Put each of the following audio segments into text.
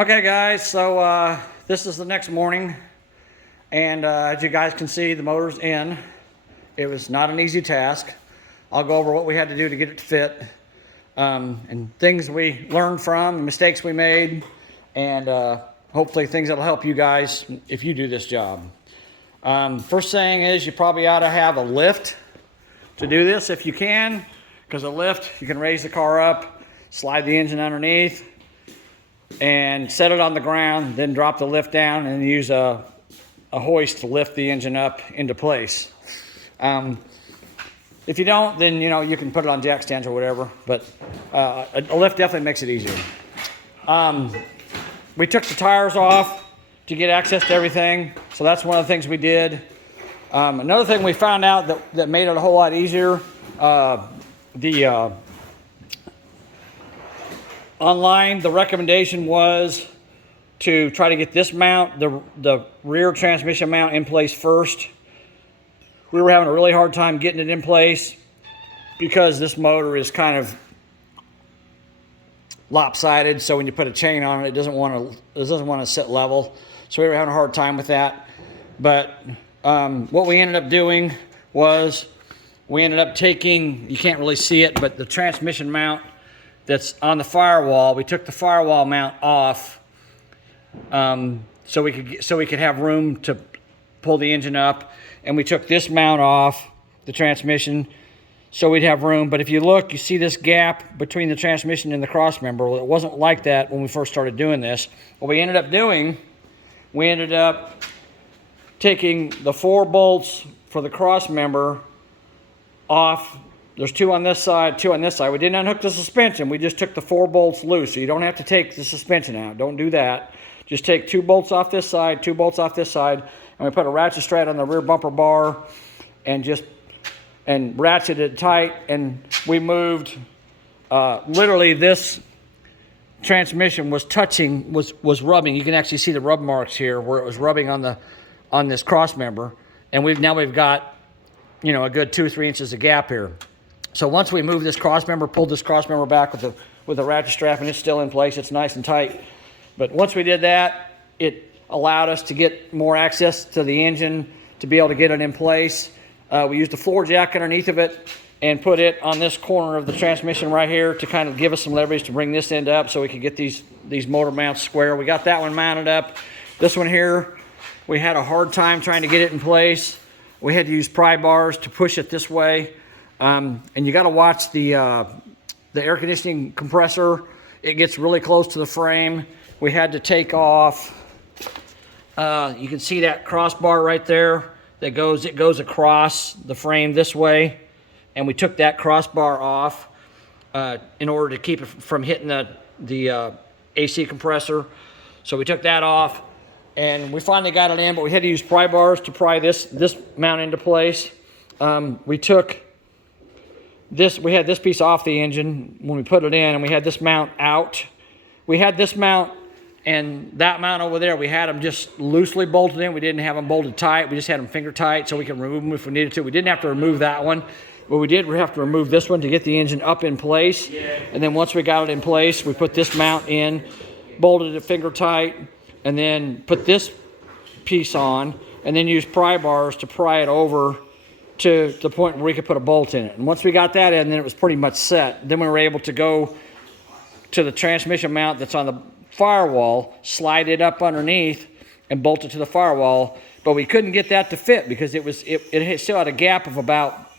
Okay guys, so this is the next morning, and as you guys can see, the motor's in. It was not an easy task. I'll go over what we had to do to get it to fit, and things we learned from, mistakes we made, and hopefully things that'll help you guys if you do this job. First thing is you probably ought to have a lift to do this if you can, because a lift, you can raise the car up, slide the engine underneath, and set it on the ground, then drop the lift down and use a hoist to lift the engine up into place. If you don't, then you can put it on jack stands or whatever, but a lift definitely makes it easier. We took the tires off to get access to everything, so that's one of the things we did. Another thing we found out that made it a whole lot easier, online, the recommendation was to try to get this mount, the rear transmission mount, in place first. We were having a really hard time getting it in place because this motor is kind of lopsided, so when you put a chain on it, it doesn't want to sit level. So we were having a hard time with that. But what we ended up doing was we ended up taking, you can't really see it, but the transmission mount that's on the firewall, we took the firewall mount off so we could have room to pull the engine up, and we took this mount off the transmission so we'd have room. But if you look, you see this gap between the transmission and the cross member. Well, it wasn't like that when we first started doing this. What we ended up doing, we ended up taking the 4 bolts for the cross member off. There's 2 on this side, 2 on this side. We didn't unhook the suspension. We just took the 4 bolts loose. So you don't have to take the suspension out. Don't do that. Just take 2 bolts off this side, 2 bolts off this side, and we put a ratchet strap on the rear bumper bar and ratcheted it tight. And we moved, literally this transmission was touching, was rubbing. You can actually see the rub marks here where it was rubbing on this cross member. And we've got, a good 2 or 3 inches of gap here. So once we moved this cross member, pulled this cross member back with a ratchet strap, and it's still in place, it's nice and tight. But once we did that, it allowed us to get more access to the engine to be able to get it in place. We used a floor jack underneath of it and put it on this corner of the transmission right here to kind of give us some leverage to bring this end up so we could get these motor mounts square. We got that one mounted up. This one here, we had a hard time trying to get it in place. We had to use pry bars to push it this way. And you got to watch the air conditioning compressor. It gets really close to the frame. We had to take off, you can see that crossbar right there that goes across the frame this way. And we took that crossbar off in order to keep it from hitting the AC compressor. So we took that off, and we finally got it in, but we had to use pry bars to pry this mount into place. We took we had this piece off the engine when we put it in, and we had this mount out. We had this mount and that mount over there, we had them just loosely bolted in. We didn't have them bolted tight. We just had them finger tight so we can remove them if we needed to. We didn't have to remove that one. What we did, we have to remove this one to get the engine up in place. And then once we got it in place, we put this mount in, bolted it finger tight, and then put this piece on, and then use pry bars to pry it over to the point where we could put a bolt in it. And once we got that in, then it was pretty much set. Then we were able to go to the transmission mount that's on the firewall, slide it up underneath, and bolt it to the firewall. But we couldn't get that to fit because it still had a gap of about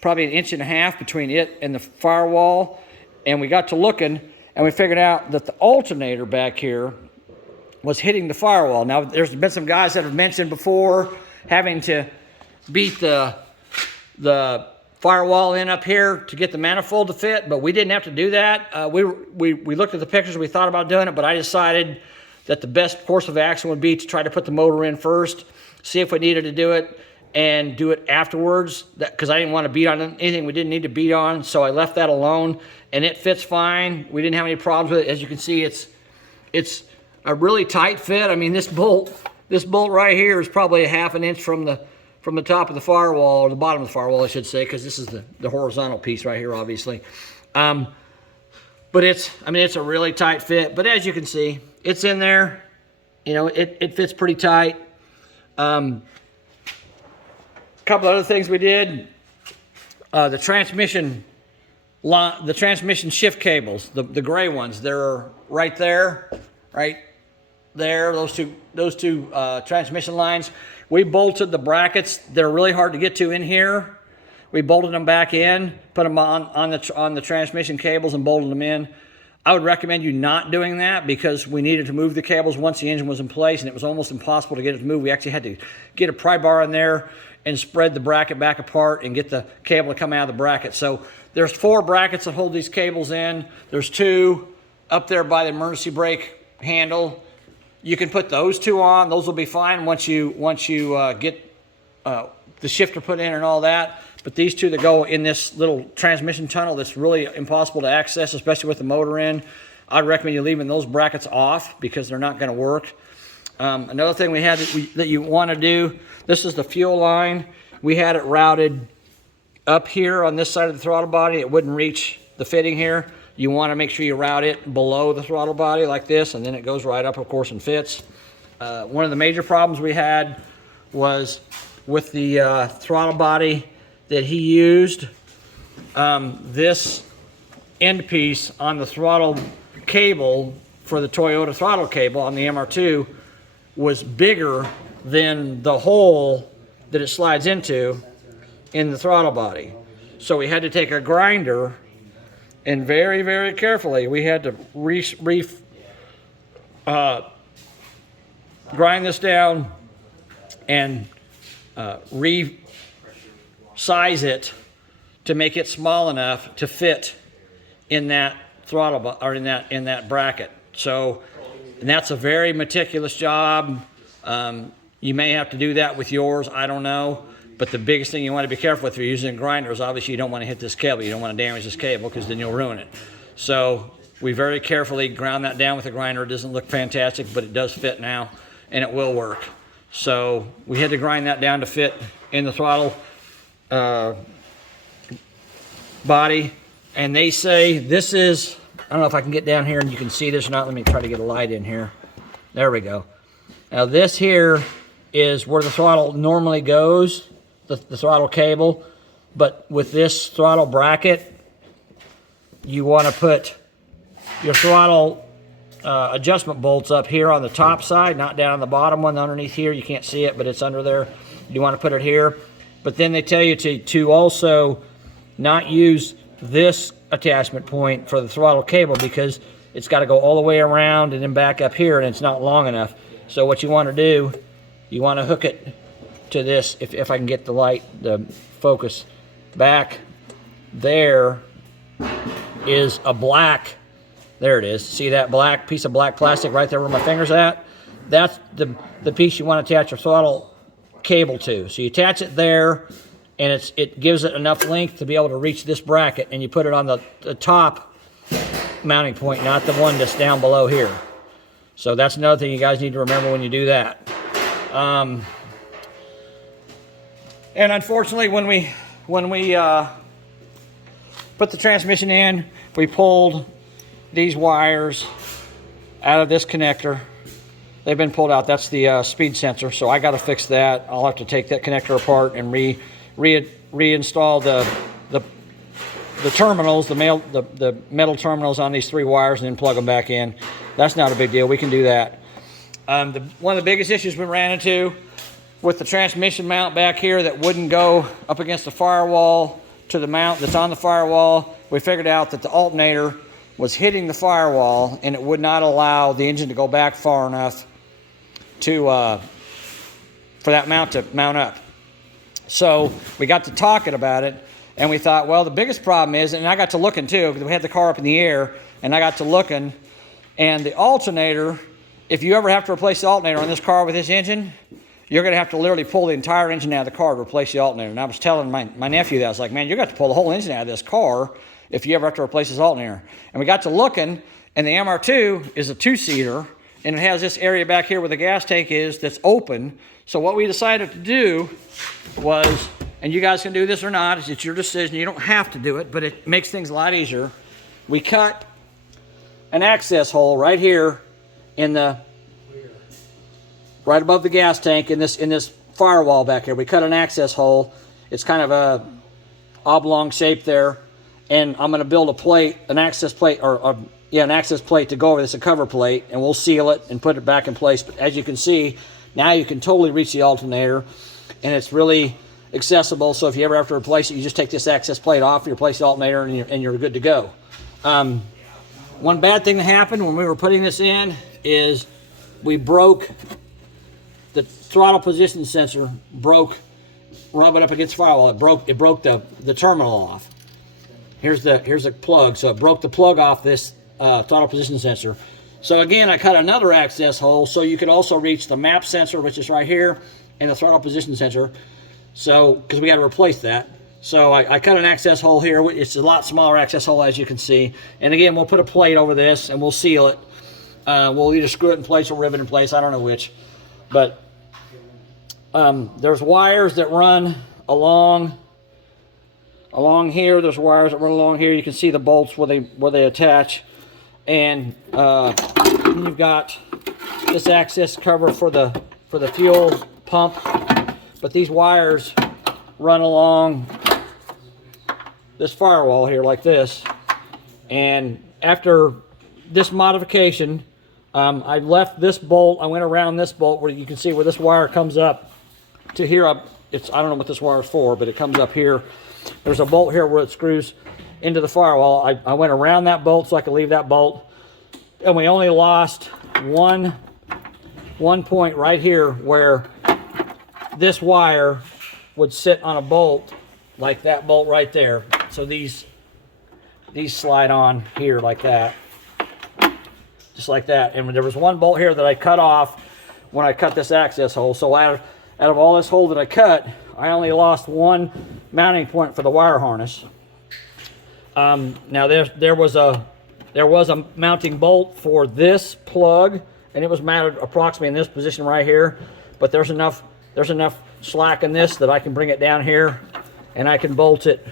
probably 1.5 inches between it and the firewall. And we got to looking, and we figured out that the alternator back here was hitting the firewall. Now, there's been some guys that have mentioned before having to beat the firewall in up here to get the manifold to fit, but we didn't have to do that. We looked at the pictures, we thought about doing it, but I decided that the best course of action would be to try to put the motor in first, see if we needed to do it, and do it afterwards, because I didn't want to beat on anything we didn't need to beat on, so I left that alone, and it fits fine. We didn't have any problems with it. As you can see, it's a really tight fit. I mean, this bolt right here is probably 1/2 inch from the top of the firewall, or the bottom of the firewall, I should say, because this is the horizontal piece right here, obviously. But But I mean, it's a really tight fit. But as you can see, it's in there. You know, it fits pretty tight. A couple other things we did. The transmission shift cables, the gray ones, they're right there, right there. Those two transmission lines. We bolted the brackets. They're really hard to get to in here. We bolted them back in, put them on the transmission cables and bolted them in. I would recommend you not doing that because we needed to move the cables once the engine was in place, and it was almost impossible to get it to move. We actually had to get a pry bar in there and spread the bracket back apart and get the cable to come out of the bracket. So there's 4 brackets that hold these cables in. There's 2 up there by the emergency brake handle. You can put those 2 on. Those will be fine once you get the shifter put in and all that. But these 2 that go in this little transmission tunnel that's really impossible to access, especially with the motor in, I'd recommend you leaving those brackets off because they're not going to work. Another thing we had that you want to do, this is the fuel line. We had it routed up here on this side of the throttle body. It wouldn't reach the fitting here. You want to make sure you route it below the throttle body like this, and then it goes right up, of course, and fits. One of the major problems we had was with the throttle body that he used. This end piece on the throttle cable for the Toyota throttle cable on the MR2 was bigger than the hole that it slides into in the throttle body. So we had to take a grinder and very, very carefully, we had to grind this down and size it to make it small enough to fit in that throttle or in that bracket. So, and that's a very meticulous job. You may have to do that with yours, I don't know. But the biggest thing you want to be careful with if you're using a grinder is obviously you don't want to hit this cable. You don't want to damage this cable because then you'll ruin it. So we very carefully ground that down with a grinder. It doesn't look fantastic, but it does fit now and it will work. So we had to grind that down to fit in the throttle body. And they say this is, I don't know if I can get down here and you can see this or not. Let me try to get a light in here. There we go. Now this here is where the throttle normally goes, the throttle cable. But with this throttle bracket, you want to put your throttle adjustment bolts up here on the top side, not down on the bottom one underneath here. You can't see it, but it's under there. You want to put it here. But then they tell you to also not use this attachment point for the throttle cable because it's got to go all the way around and then back up here, and it's not long enough. So what you want to do, you want to hook it to this, if I can get the focus back. There is a black, there it is. See that black piece of black plastic right there where my finger's at? That's the piece you want to attach your throttle cable to. So you attach it there, and it gives it enough length to be able to reach this bracket, and you put it on the top mounting point, not the one that's down below here. So that's another thing you guys need to remember when you do that. And unfortunately, when we put the transmission in, we pulled these wires out of this connector. They've been pulled out. That's the speed sensor. So I got to fix that. I'll have to take that connector apart and reinstall the terminals, the metal terminals on these 3 wires, and then plug them back in. That's not a big deal. We can do that. One of the biggest issues we ran into with the transmission mount back here that wouldn't go up against the firewall to the mount that's on the firewall, we figured out that the alternator was hitting the firewall and it would not allow the engine to go back far enough to for that mount to mount up. So we got to talking about it, and we thought, well, the biggest problem is, and I got to looking too, because we had the car up in the air, and I got to looking, and the alternator, if you ever have to replace the alternator on this car with this engine, you're going to have to literally pull the entire engine out of the car to replace the alternator. And I was telling my nephew that. I was like, man, you're going to have to pull the whole engine out of this car if you ever have to replace this alternator. And we got to looking, and the MR2 is a 2-seater, and it has this area back here where the gas tank is that's open. So what we decided to do was, and you guys can do this or not, it's your decision. You don't have to do it, but it makes things a lot easier. We cut an access hole right here in the, right above the gas tank in this firewall back here. We cut an access hole. It's kind of a oblong shape there, and I'm going to build a plate, an access plate, an access plate to go over this, a cover plate, and we'll seal it and put it back in place. But as you can see, now you can totally reach the alternator, and it's really accessible. So if you ever have to replace it, you just take this access plate off, you replace the alternator, and you're good to go. One bad thing that happened when we were putting this in is we broke the throttle position sensor, rubbing up against the firewall. It broke the terminal off. Here's the plug. So it broke the plug off this throttle position sensor. So again, I cut another access hole so you could also reach the map sensor, which is right here, and the throttle position sensor. So, because we got to replace that. So I cut an access hole here. It's a lot smaller access hole, as you can see. And again, we'll put a plate over this and we'll seal it. We'll either screw it in place or rivet in place. I don't know which. But there's wires that run along here. There's wires that run along here. You can see the bolts where they attach. And you've got this access cover for the fuel pump. But these wires run along this firewall here like this. And after this modification, I left this bolt. I went around this bolt where you can see where this wire comes up to here. I don't know what this wire is for, but it comes up here. There's a bolt here where it screws into the firewall. I went around that bolt so I could leave that bolt. And we only lost one point right here where this wire would sit on a bolt like that bolt right there. So these slide on here like that, just like that. And there was one bolt here that I cut off when I cut this access hole. So out of all this hole that I cut, I only lost one mounting point for the wire harness. Now there was a mounting bolt for this plug, and it was mounted approximately in this position right here. But there's enough slack in this that I can bring it down here, and I can bolt it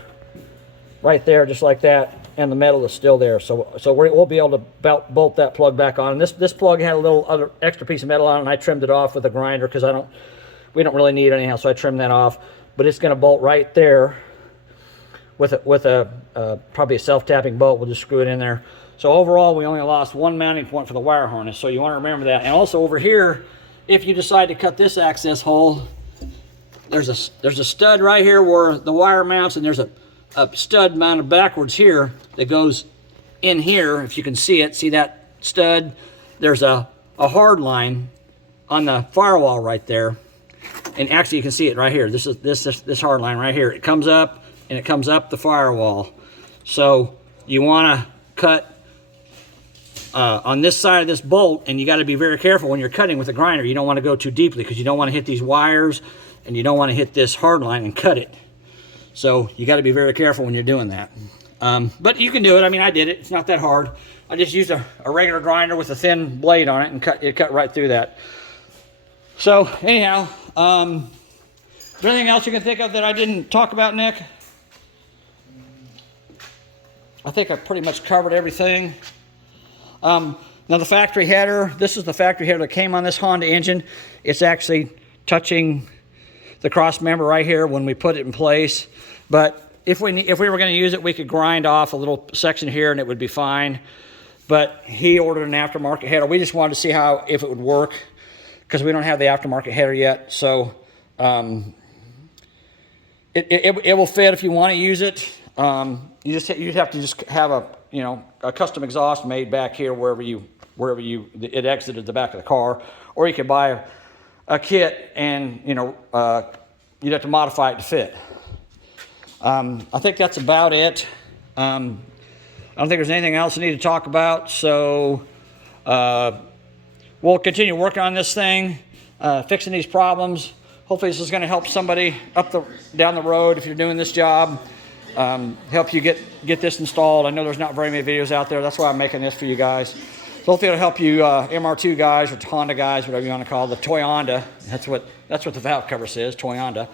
right there just like that, and the metal is still there. So we'll be able to bolt that plug back on. And this plug had a little other extra piece of metal on it, and I trimmed it off with a grinder because we don't really need it anyhow, so I trimmed that off. But it's going to bolt right there with a probably a self-tapping bolt. We'll just screw it in there. So overall, we only lost one mounting point for the wire harness. So you want to remember that. And also over here, if you decide to cut this access hole, there's a stud right here where the wire mounts, and there's a stud mounted backwards here that goes in here. If you can see it, see that stud? There's a hard line on the firewall right there. And actually you can see it right here. This is this hard line right here. It comes up and it comes up the firewall. So you want to cut on this side of this bolt, and you got to be very careful when you're cutting with a grinder. You don't want to go too deeply because you don't want to hit these wires, and you don't want to hit this hard line and cut it. So you got to be very careful when you're doing that. But you can do it. I mean, I did it. It's not that hard. I just used a regular grinder with a thin blade on it, and it cut right through that. So anyhow, is there anything else you can think of that I didn't talk about, Nick? I think I pretty much covered everything. Now the factory header, this is the factory header that came on this Honda engine. It's actually touching the cross member right here when we put it in place. But if we were going to use it, we could grind off a little section here and it would be fine. But he ordered an aftermarket header. We just wanted to see if it would work, because we don't have the aftermarket header yet. So it will fit if you want to use it. You have to just have a custom exhaust made back here wherever it exited the back of the car, or you could buy a kit and you'd have to modify it to fit. I think that's about it. I don't think there's anything else I need to talk about, so we'll continue working on this thing, fixing these problems. Hopefully this is going to help somebody down the road if you're doing this job. Help you get this installed. I know there's not very many videos out there. That's why I'm making this for you guys. So hopefully it'll help you MR2 guys or Honda guys, whatever you want to call it, the Toy Honda. That's what the valve cover says, Toy Honda.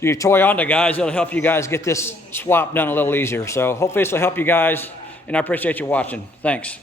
You Toy Honda guys, it'll help you guys get this swap done a little easier. So hopefully this will help you guys, and I appreciate you watching. Thanks.